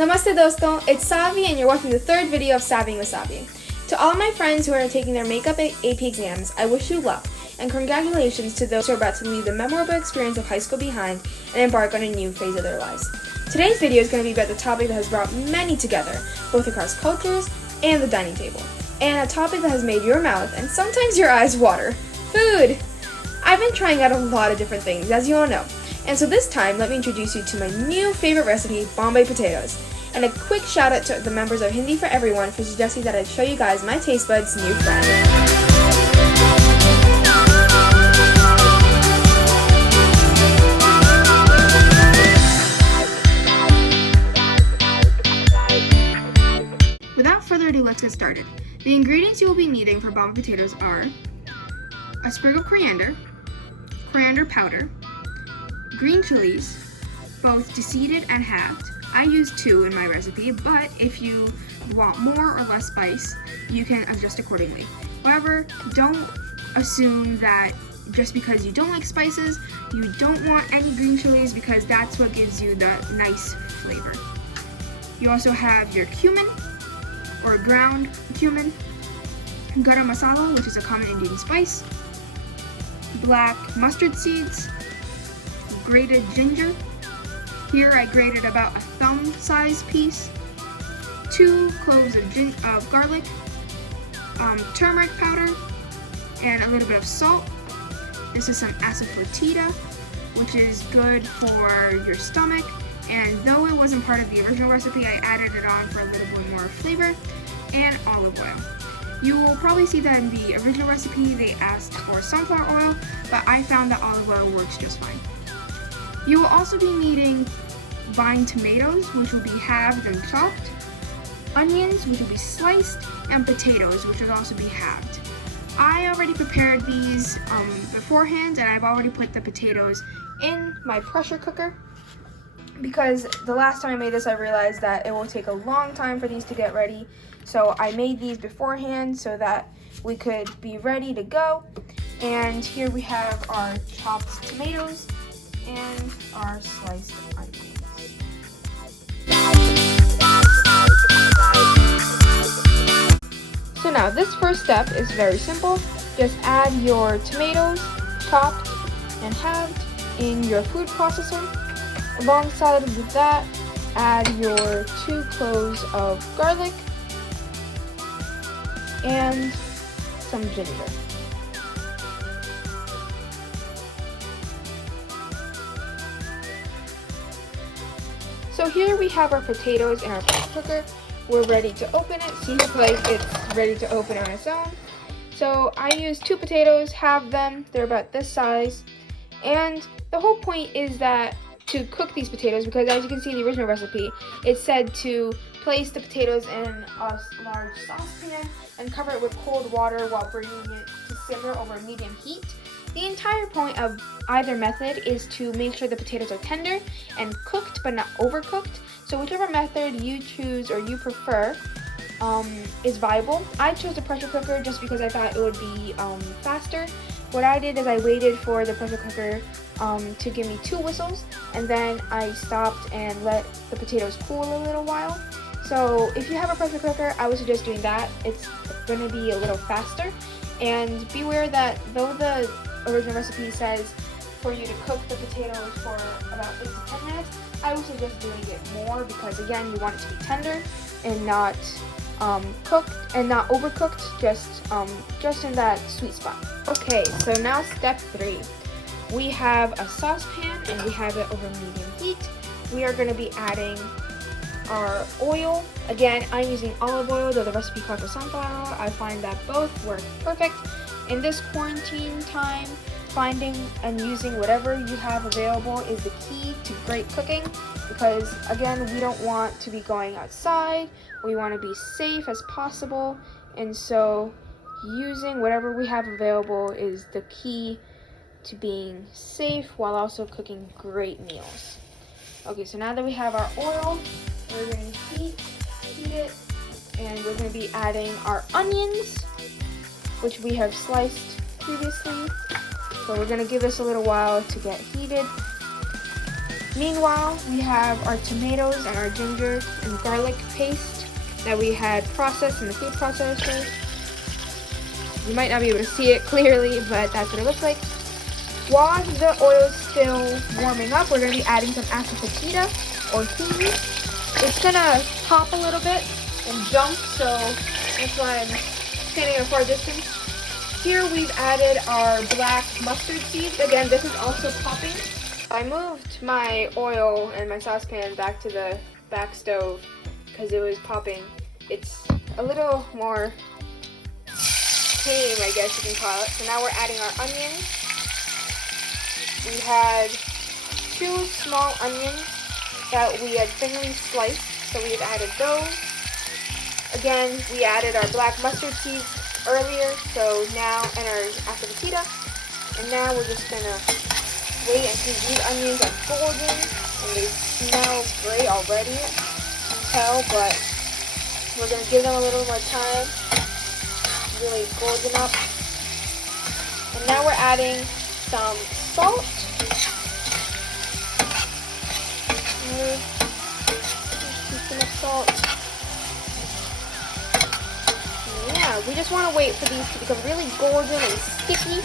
Namaste doston, it's Savi and you're watching the third video of Savi with Savi. To all my friends who are taking their makeup AP exams, I wish you luck, and congratulations to those who are about to leave the memorable experience of high school behind and embark on a new phase of their lives. Today's video is going to be about the topic that has brought many together, both across cultures and the dining table, and a topic that has made your mouth and sometimes your eyes water: food! I've been trying out a lot of different things, as you all know, and so this time let me introduce you to my new favorite recipe, Bombay Potatoes. And a quick shout out to the members of Hindi for Everyone for suggesting that I show you guys my taste buds' new friend. Without further ado, let's get started. The ingredients you will be needing for Bombay potatoes are a sprig of coriander powder, green chilies, both deseeded and halved. I use 2 in my recipe, but if you want more or less spice, you can adjust accordingly. However, don't assume that just because you don't like spices, you don't want any green chilies, because that's what gives you the nice flavor. You also have your cumin, or ground cumin, garam masala, which is a common Indian spice, black mustard seeds, grated ginger. Here I grated about a thumb-sized piece, 2 cloves of garlic, turmeric powder, and a little bit of salt. This is some asafoetida, which is good for your stomach, and though it wasn't part of the original recipe, I added it on for a little bit more flavor, and olive oil. You will probably see that in the original recipe they asked for sunflower oil, but I found that olive oil works just fine. You will also be needing vine tomatoes, which will be halved and chopped, onions, which will be sliced, and potatoes, which will also be halved. I already prepared these beforehand, and I've already put the potatoes in my pressure cooker, because the last time I made this I realized that it will take a long time for these to get ready. So I made these beforehand so that we could be ready to go. And here we have our chopped tomatoes and our sliced onions. So now this first step is very simple. Just add your tomatoes, chopped and halved, in your food processor. Alongside with that, add your 2 cloves of garlic and some ginger. So here we have our potatoes in our pressure cooker. We're ready to open it. Seems like it's ready to open on its own. So I used 2 potatoes, halved them. They're about this size. And the whole point is that to cook these potatoes, because as you can see in the original recipe, it said to place the potatoes in a large saucepan and cover it with cold water while bringing it to simmer over a medium heat. The entire point of either method is to make sure the potatoes are tender and cooked but not overcooked. So whichever method you choose or you prefer is viable. I chose the pressure cooker just because I thought it would be faster. What I did is I waited for the pressure cooker to give me 2 whistles, and then I stopped and let the potatoes cool a little while. So if you have a pressure cooker, I would suggest doing that. It's going to be a little faster. And beware that though the original recipe says for you to cook the potatoes for about 8 to 10 minutes, I would suggest doing it more, because again, you want it to be tender and not cooked and not overcooked, just in that sweet spot. Okay, so now step 3. We have a saucepan and we have it over medium heat. We are going to be adding our oil. Again, I'm using olive oil, though the recipe calls for sunflower oil. I find that both work perfect. In this quarantine time, finding and using whatever you have available is the key to great cooking, because again, we don't want to be going outside. We want to be safe as possible, and so using whatever we have available is the key to being safe while also cooking great meals. Okay, so now that we have our oil, we're going to heat it, and we're going to be adding our onions, which we have sliced previously. So we're going to give this a little while to get heated. Meanwhile, we have our tomatoes and our ginger and garlic paste that we had processed in the food processor. You might not be able to see it clearly, but that's what it looks like. While the oil is still warming up, we're going to be adding some asafoetida or seaweed. It's going to pop a little bit and jump, so that's why I'm standing at a far distance. Here we've added our black mustard seeds. Again, this is also popping. I moved my oil and my saucepan back to the back stove because it was popping. It's a little more tame, I guess you can call it. So now we're adding our onions. We had 2 small onions that we had thinly sliced, so we have added those. Again, we added our black mustard seeds earlier, so now, and our asafoetida, and now we're just gonna wait until these onions are golden, and they smell great already, you can tell, but we're gonna give them a little more time, really golden up. And now we're adding some salt. Teaspoon of salt. Yeah, we just want to wait for these to become really golden and sticky,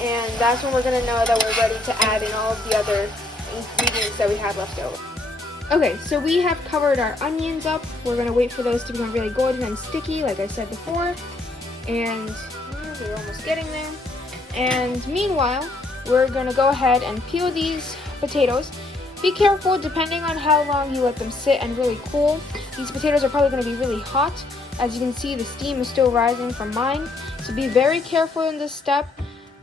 and that's when we're going to know that we're ready to add in all of the other ingredients that we have left over. Okay, so we have covered our onions up. We're going to wait for those to become really golden and sticky, like I said before, and we're almost getting there. And meanwhile, we're going to go ahead and peel these potatoes. Be careful, depending on how long you let them sit and really cool. These potatoes are probably going to be really hot. As you can see, the steam is still rising from mine. So be very careful in this step.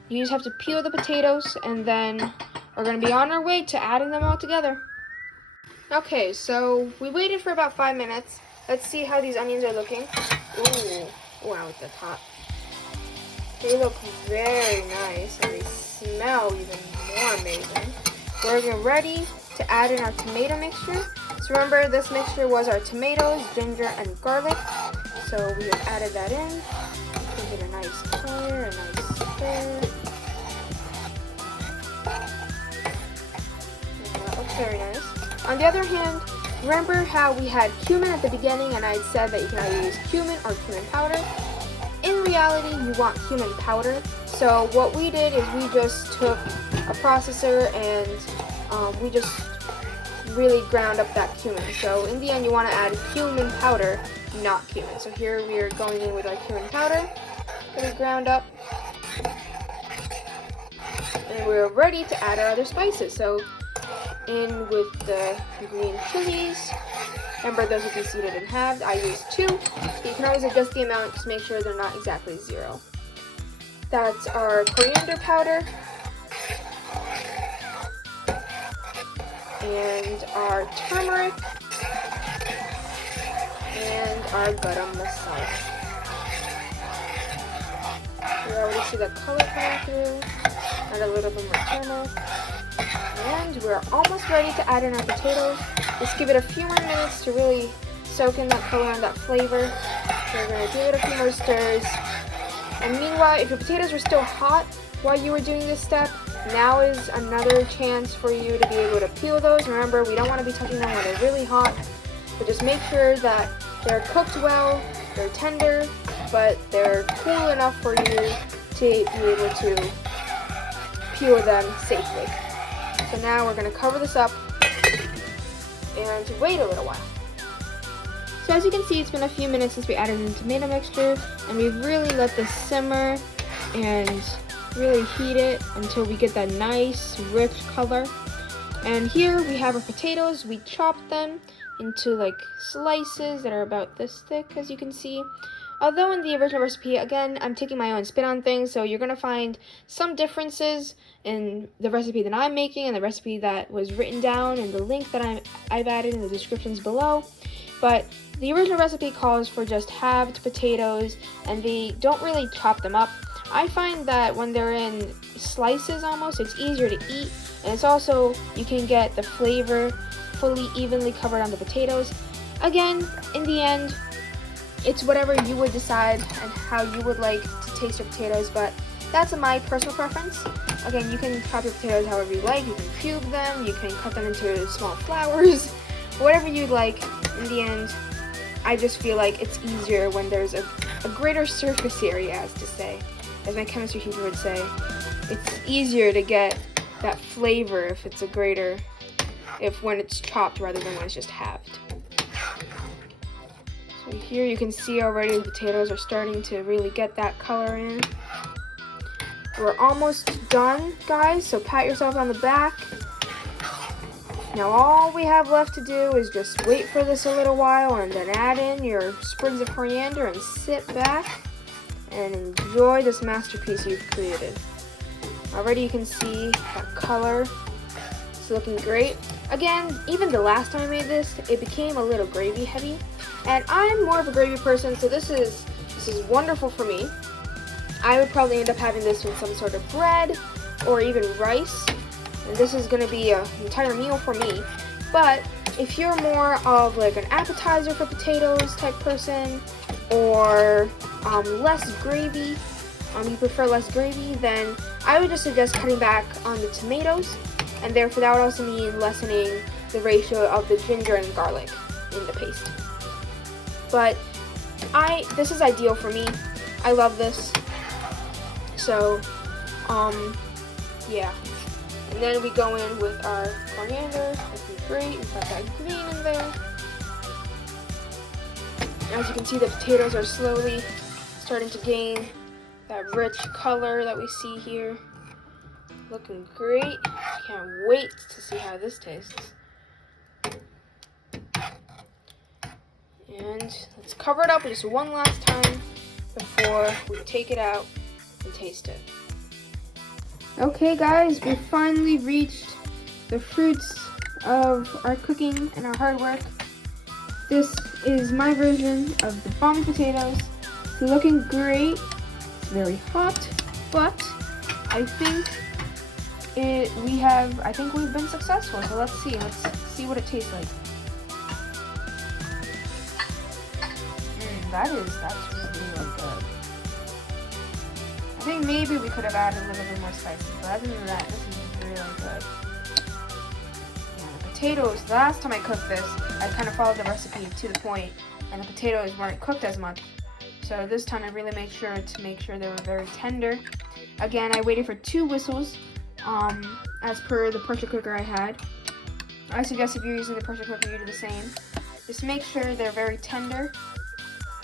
You just have to peel the potatoes, and then we're going to be on our way to adding them all together. Okay, so we waited for about 5 minutes. Let's see how these onions are looking. Ooh, wow, that's hot. They look very nice, and they smell even more amazing. We're ready to add in our tomato mixture. So remember, this mixture was our tomatoes, ginger, and garlic. So we have added that in. Give it a nice color, a nice stir. And that looks very nice. On the other hand, remember how we had cumin at the beginning, and I had said that you can either use cumin or cumin powder. In reality, you want cumin powder. So what we did is we just took a processor and we just really ground up that cumin. So in the end, you want to add cumin powder, not cumin. So here we are going in with our cumin powder that we ground up. And we're ready to add our other spices. So in with the green chilies. Remember, those would be seeded in halves. I used 2. You can always adjust the amount, just make sure they're not exactly 0. That's our coriander powder. And our turmeric. And our garam masala. You already see the color coming through. Add a little bit more turmeric. And we're almost ready to add in our potatoes. Just give it a few more minutes to really soak in that color and that flavor. We're going to give it a few more stirs. And meanwhile, if your potatoes were still hot while you were doing this step, now is another chance for you to be able to peel those. Remember, we don't want to be touching them when they're really hot, but just make sure that they're cooked well, they're tender, but they're cool enough for you to be able to peel them safely. So now we're going to cover this up and wait a little while. So as you can see, it's been a few minutes since we added in the tomato mixture, and we've really let this simmer and really heat it until we get that nice rich color. And here we have our potatoes. We chopped them into like slices that are about this thick, as you can see. Although in the original recipe, again, I'm taking my own spin on things, so you're going to find some differences in the recipe that I'm making and the recipe that was written down and the link that I've added in the descriptions below. But the original recipe calls for just halved potatoes, and they don't really chop them up. I find that when they're in slices almost, it's easier to eat, and it's also, you can get the flavor fully evenly covered on the potatoes. Again, in the end, it's whatever you would decide and how you would like to taste your potatoes, but that's my personal preference. again, you can chop your potatoes however you like. You can cube them, you can cut them into small flowers, whatever you'd like. In the end, I just feel like it's easier when there's a greater surface area, as my chemistry teacher would say. It's easier to get that flavor if when it's chopped rather than when it's just halved. So here you can see already the potatoes are starting to really get that color in. We're almost done, guys, so pat yourself on the back. Now all we have left to do is just wait for this a little while and then add in your sprigs of coriander and sit back and enjoy this masterpiece you've created. Already you can see that color. It's looking great. Again, even the last time I made this, it became a little gravy heavy. And I'm more of a gravy person, so this is wonderful for me. I would probably end up having this with some sort of bread or even rice. And this is going to be an entire meal for me. But if you're more of like an appetizer for potatoes type person, or less gravy, you prefer less gravy, then I would just suggest cutting back on the tomatoes. And therefore that would also mean lessening the ratio of the ginger and garlic in the paste. But this is ideal for me. I love this. So, yeah. And then we go in with our coriander. Looking great. We've got that green in there. As you can see, the potatoes are slowly starting to gain that rich color that we see here. Looking great. Can't wait to see how this tastes. And let's cover it up just one last time before we take it out and taste it. Okay guys, we finally reached the fruits of our cooking and our hard work. This is my version of the Bombay potatoes. It's looking great. It's very hot, but I think we've been successful. So let's see what it tastes like. That's really good. I think maybe we could have added a little bit more spices, but other than that, this is really good. Yeah, the potatoes, the last time I cooked this, I kind of followed the recipe to the point, and the potatoes weren't cooked as much. So this time I really made sure they were very tender. Again, I waited for 2 whistles, as per the pressure cooker I had. I suggest if you're using the pressure cooker, you do the same. Just make sure they're very tender.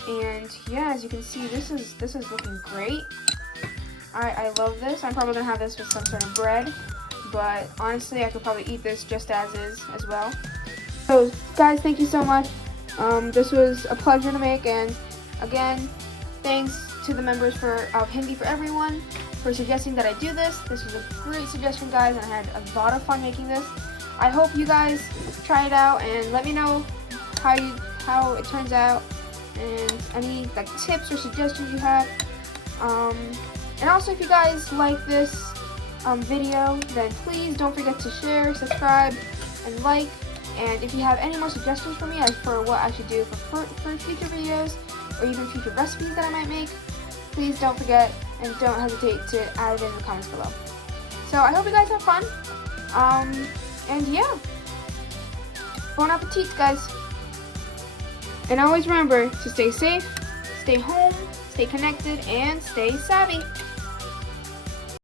And yeah, as you can see, this is looking great. I love this. I'm probably gonna have this with some sort of bread, but honestly, I could probably eat this just as is as well. So guys, thank you so much. This was a pleasure to make, and again, thanks to the members of Hindi for Everyone for suggesting that I do this. This was a great suggestion, guys, and I had a lot of fun making this. I hope you guys try it out and let me know how it turns out, and any tips or suggestions you have. And also, if you guys like this video, then please don't forget to share, subscribe, and like. And if you have any more suggestions for me for what I should do for future videos, or even future recipes that I might make, please don't forget and don't hesitate to add it in the comments below. So I hope you guys have fun. And yeah, bon appetit, guys. And always remember to stay safe, stay home, stay connected, and stay savvy.